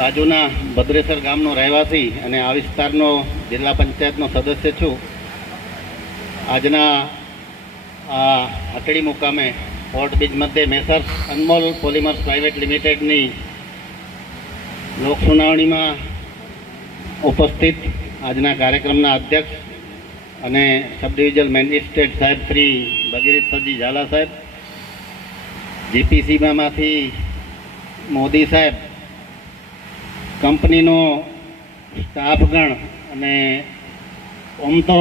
બાજુના ભદ્રેસર ગામનો રહેવાસી અને આ વિસ્તારનો જિલ્લા પંચાયતનો સદસ્ય છું. આજના આ હટડી મુકામે પોર્ટ બીચ મધ્યે મેસર્સ અનમોલ પોલિમર્સ પ્રાઇવેટ લિમિટેડની લોક સુનાવણીમાં ઉપસ્થિત આજના કાર્યક્રમના અધ્યક્ષ અને સબ ડિવિઝન મેજિસ્ટ્રેટ સાહેબ શ્રી ભગીરથજી ઝાલા સાહેબ જીપીસીમાંથી મોદી સાહેબ કંપનીનો સ્ટાફગણ અને આમ તો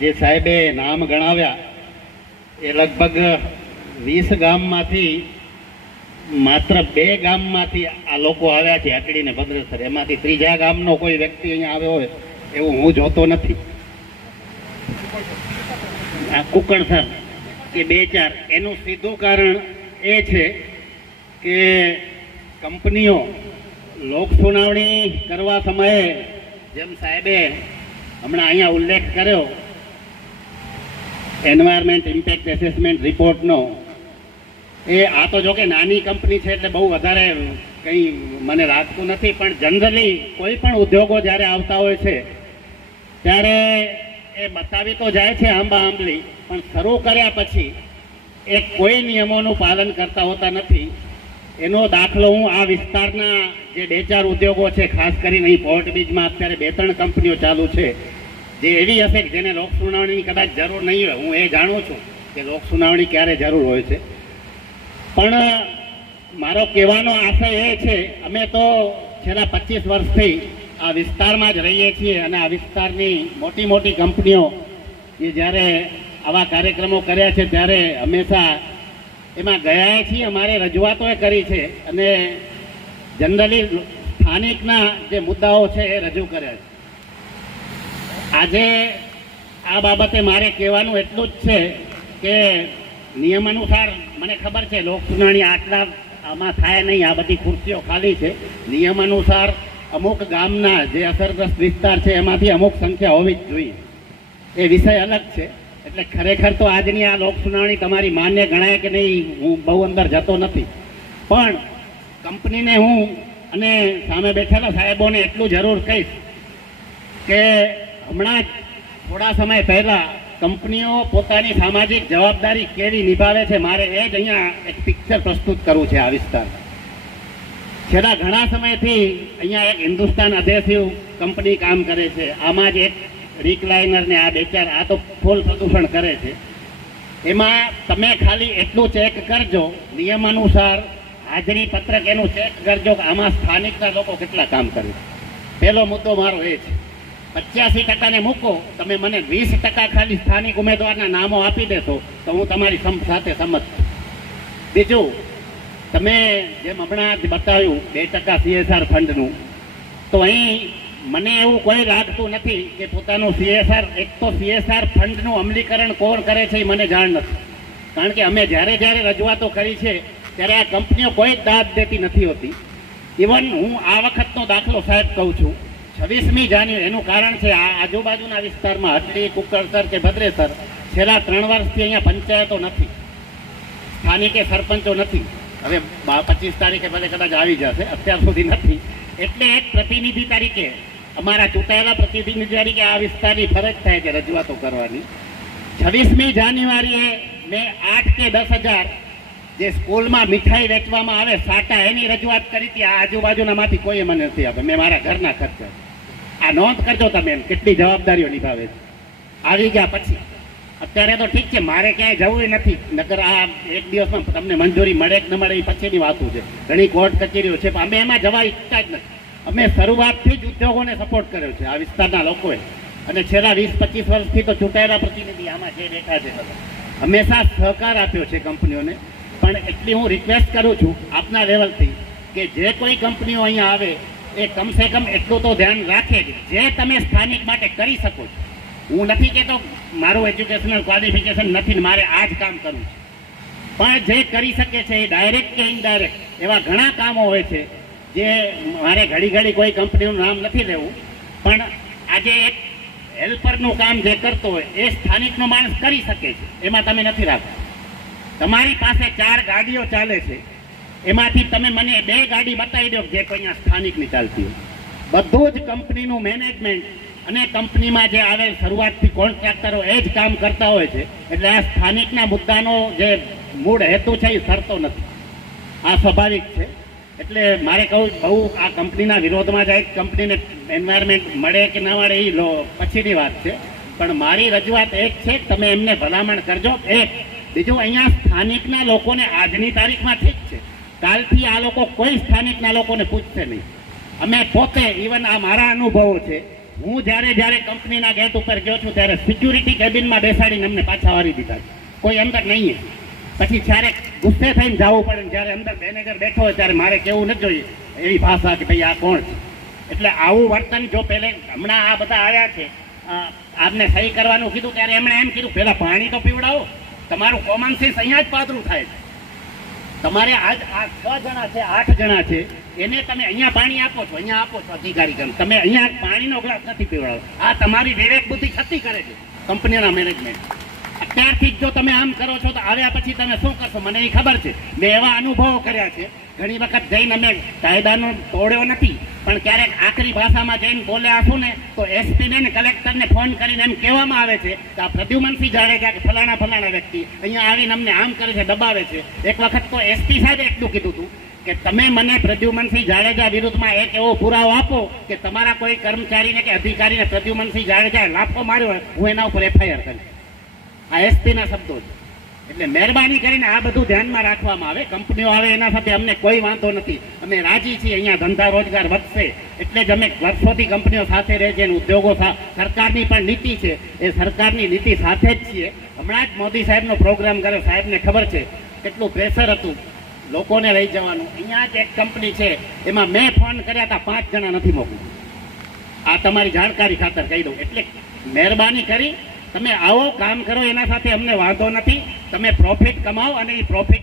જે સાહેબે નામ ગણાવ્યા, એ લગભગ વીસ ગામમાંથી માત્ર બે ગામમાંથી આ લોકો આવ્યા છે આટડીને ભદ્રેસર. એમાંથી ત્રીજા ગામનો કોઈ વ્યક્તિ અહીંયા આવ્યો હોય એવું હું જોતો નથી. આ કુકણસર કે બે ચાર. એનું સીધું કારણ એ છે કે કંપનીઓ લોક સુનાવણી કરવા સમયે જેમ સાહેબે હમણાં અહીંયા ઉલ્લેખ કર્યો એન્વાયરમેન્ટ ઇમ્પેક્ટ એસેસમેન્ટ રિપોર્ટનો એ આ તો જો કે નાની કંપની છે એટલે બહુ વધારે કંઈ મને લાગતું નથી, પણ જનરલી કોઈ પણ ઉદ્યોગો જ્યારે આવતા હોય છે, ત્યારે એ બતાવી તો જાય છે આંબા આંબલી, પણ શરૂ કર્યા પછી એ કોઈ નિયમોનું પાલન કરતા હોતા નથી. એનો દાખલો હું આ વિસ્તારના જે બે ચાર ઉદ્યોગો છે, ખાસ કરીને અહીં પોર્ટ બીજમાં અત્યારે બે ત્રણ કંપનીઓ ચાલુ છે, જે એવી હશે કે જેને લોક સુનાવણીની કદાચ જરૂર નહીં હોય. હું એ જાણું છું કે લોક સુનાવણી ક્યારે જરૂર હોય છે. પણ મારો કહેવાનો આશય એ છે, અમે તો છેલ્લા પચીસ વર્ષથી આ વિસ્તારમાં જ રહીએ છીએ અને આ વિસ્તારની મોટી મોટી કંપનીઓ એ જ્યારે આવા કાર્યક્રમો કર્યા છે, ત્યારે હંમેશા એમાં ગયા છીએ અમારે રજૂઆતો કરી છે અને જનરલી સ્થાનિકના જે મુદ્દાઓ છે એ રજૂ કર્યા છે. આજે આ બાબતે મારે કહેવાનું એટલું જ છે કે નિયમ અનુસાર મને ખબર છે લોક સુનાવણી આટલા આમાં થાય નહીં, આ બધી ખુરશીઓ ખાલી છે. નિયમ અનુસાર અમુક ગામના જે અસરગ્રસ્ત વિસ્તાર છે એમાંથી અમુક સંખ્યા હોવી જ જોઈએ. એ વિષય અલગ છે. એટલે ખરેખર તો આજની આ લોક સુનાવણી તમારી માન્ય ગણાય કે નહીં, હું બહુ અંદર જતો નથી. પણ કંપનીને હું અને સામે બેઠેલા સાહેબોને એટલું જરૂર કહીશ કે હમણાં જ થોડા સમય પહેલાં કંપનીઓ પોતાની સામાજિક જવાબદારી કેવી નિભાવે છે, મારે એ જ અહીંયા એક પિક્ચર પ્રસ્તુત કરવું છે આ વિસ્તાર છેલ્લા ઘણા સમયથી અહીંયા એક હિન્દુસ્તાન અધેસિવ કંપની કામ કરે છે. આમાં જ એક રિકલાઇનર ને આ બે ચાર, આ તો ફૂલ પ્રદૂષણ કરે છે. એમાં તમે ખાલી એટલું ચેક કરજો નિયમ અનુસાર હાજરી પત્રક એનું ચેક કરજો કે આમાં સ્થાનિકના લોકો કેટલા કામ કરે પહેલો મુદ્દો મારો એ છે, પચ્યાસી ટકાને મૂકો, તમે મને વીસ ટકા ખાલી સ્થાનિક ઉમેદવારના નામો આપી દેશો, તો હું તમારી સાથે સંમત બીજું, તમે જેમ હમણાં જ બતાવ્યું, બે ટકા સીએસઆર ફંડનું તો અહીં મને એવું કોઈ લાગતું નથી કે પોતાનું સીએસઆર એક તો સીએસઆર ફંડનું અમલીકરણ કોણ કરે છે એ મને જાણ નથી. કારણ કે અમે જ્યારે જ્યારે રજૂઆતો કરી છે, ત્યારે આ કંપનીઓ કોઈ જ દાદ દેતી નથી હોતી. ઇવન હું આ વખતનો દાખલો સાહેબ કહું છું. છવ્વીસમી જાન્યુઆરી, એનું કારણ છે આ આજુબાજુના વિસ્તારમાં હટડી કુકરસર કે ભદ્રેસર, છેલ્લા ત્રણ વર્ષથી અહીંયા પંચાયતો નથી. સ્થાનિકે સરપંચો નથી. હવે પચીસ તારીખે ભલે કદાચ આવી જશે, અત્યાર સુધી નથી. એટલે એક પ્રતિનિધિ તરીકે અમારા ચૂંટાયેલા પ્રતિનિધિ તરીકે આ વિસ્તારની ફરજ થાય છે રજૂઆતો કરવાની. છવ્વીસમી જાન્યુઆરીએ મેં આઠ કે દસ હજાર જે સ્કૂલમાં મીઠાઈ વેચવામાં આવે સાટા, એની રજૂઆત કરી હતી. આ આજુબાજુનામાંથી કોઈ મને નથી આપે. મેં મારા ઘરના ખર્ચે. આ નોંધ કરજો તમે એમ. કેટલી જવાબદારીઓ નિભાવે છે. આવી ગયા પછી. અત્યારે તો ઠીક છે, મારે ક્યાંય જવું નથી. નકર આ એક દિવસમાં તમને મંજૂરી મળે કે ન મળે એ પછીની વાતો છે. ઘણી કોર્ટ કચેરીઓ છે, પણ અમે એમાં જવા ઈચ્છતા જ નથી. અમે શરૂઆતથી જ ઉદ્યોગોને સપોર્ટ કર્યો છે આ વિસ્તારના લોકોએ. અને છેલ્લા વીસ, પચીસ વર્ષથી તો ચૂંટાયેલા પ્રતિનિધિ આમાં જે બેઠા છે. હંમેશા સહકાર આપ્યો છે કંપનીઓને. પણ એટલી હું રિક્વેસ્ટ કરું છું આપના લેવલથી કે જે કોઈ કંપનીઓ અહીંયા આવે, એ કમસે કમ એટલું તો ધ્યાન રાખે જ. જે તમે સ્થાનિક માટે કરી શકો છો. હું નથી કહેતો મારું એજ્યુકેશનલ ક્વોલિફિકેશન નથી મારે આ જ કામ કરવું છે. પણ જે કરી શકે છે એ ડાયરેક્ટ કે ઇનડાયરેક્ટ એવા ઘણા કામો હોય છે જે મારે ઘડી ઘડી કોઈ કંપનીનું નામ નથી લેવું, પણ આજે એક હેલ્પરનું કામ જે કરતો હોય, એ સ્થાનિકનો માણસ કરી શકે છે. એમાં તમે નથી રાખતા. તમારી પાસે ચાર ગાડીઓ ચાલે છે. એમાંથી તમે મને બે ગાડી બતાવી દો જે કોઈ અહીંયા સ્થાનિકની ચાલતી હોય. બધું જ કંપનીનું મેનેજમેન્ટ અને કંપનીમાં જે આવે શરૂઆતથી કોન્ટ્રાક્ટરો એ જ કામ કરતા હોય છે. એટલે આ સ્થાનિકના મુદ્દાનો જે મૂળ હેતુ છે એ સરતો નથી. આ સ્વાભાવિક છે. એટલે મારે કહું બહુ આ કંપનીના વિરોધમાં જાય, કંપનીને એન્વાયરમેન્ટ મળે કે ના મળે એ લો, પછીની વાત છે. પણ મારી રજૂઆત એક છે, તમે એમને ભલામણ કરજો. એક, બીજું અહીંયા સ્થાનિકના લોકોને આજની તારીખમાં ઠીક છે. કાલથી આ લોકો કોઈ સ્થાનિકના લોકોને પૂછશે નહીં. અમે પોતે ઇવન આ મારા અનુભવો છે, હું જ્યારે જ્યારે કંપનીના ગેટ ઉપર ગયો છું, ત્યારે સિક્યુરિટી કેબિનમાં બેસાડીને અમને પાછા વાળી દીધા કોઈ અંદર નહીં પછી જ્યારે ગુસ્સે થઈને જવું પડે ને જ્યારે અંદર મેનેજર બેઠો હોય ત્યારે મારે કેવું નથી જોઈએ. એવી ભાષા કે ભાઈ આ કોણ છે? એટલે આવું વર્તન જો પહેલે હમણાં આ બધા આવ્યા છે આપને સહી કરવાનું કીધું ત્યારે એમણે એમ કીધું પહેલાં પાણી તો પીવડાવો. તમારું કોમન સેન્સ અહીંયા જ પાતળું થાય છે. તમારે આજ આ છ જણા છે, આઠ જણા છે, એને તમે અહીંયા પાણી આપો છો, અહીંયા આપો છો અધિકારી ગણ. તમે અહીંયા પાણીનો ગ્લાસ નથી પીવડાવો આ તમારી વિવેક બુદ્ધિ છતી કરે છે. કંપનીના મેનેજમેન્ટ અત્યારથી જો તમે આમ કરો છો, તો આવ્યા પછી તમે શું કરશો? મને એ ખબર છે. મેં એવા અનુભવો કર્યા છે. ઘણી વખત જઈને અમે કાયદાનો તોડ્યો નથી, પણ ક્યારેક આખરી ભાષામાં જઈને બોલ્યા છું ને, તો એસપીને ને કલેક્ટરને ફોન કરીને એમ કહેવામાં આવે છે કે આ પ્રદ્યુમનસિંહ જાડેજા કે ફલાણા ફલાણા વ્યક્તિ અહીંયા આવીને અમને આમ કરે છે, દબાવે છે. એક વખત તો એસપી સાહેબે એટલું કીધું હતું કે તમે મને પ્રદ્યુમનસિંહ જાડેજા વિરુદ્ધમાં એક એવો પુરાવો આપો કે તમારા કોઈ કર્મચારીને કે અધિકારીને પ્રદ્યુમનસિંહ જાડેજાએ લાફો માર્યો હોય, હું એના ઉપર એફઆઈઆર કરીશ. આ એસપીના શબ્દો છે. એટલે મહેરબાની કરીને આ બધું ધ્યાનમાં રાખવામાં આવે. કંપનીઓ આવે એના સાથે અમને કોઈ વાંધો નથી. અમે રાજી છીએ, અહીંયા ધંધા રોજગાર વધશે. એટલે જ અમે વર્ષોથી કંપનીઓ સાથે રહે છે ઉદ્યોગો સરકારની પણ નીતિ છે. એ સરકારની નીતિ સાથે જ છીએ. હમણાં જ મોદી સાહેબનો પ્રોગ્રામ કર્યો. સાહેબને ખબર છે કેટલું પ્રેશર હતું લોકોને લઈ જવાનું. અહીંયા જ એક કંપની છે. એમાં મેં ફોન કર્યા હતા, પાંચ જણા નથી મોકલું આ તમારી જાણકારી ખાતર કહી દઉં. એટલે મહેરબાની કરી તમે આવો, કામ કરો, એના સાથે અમને વાંધો નથી. તમે પ્રોફિટ કમાઓ અને એ પ્રોફિટ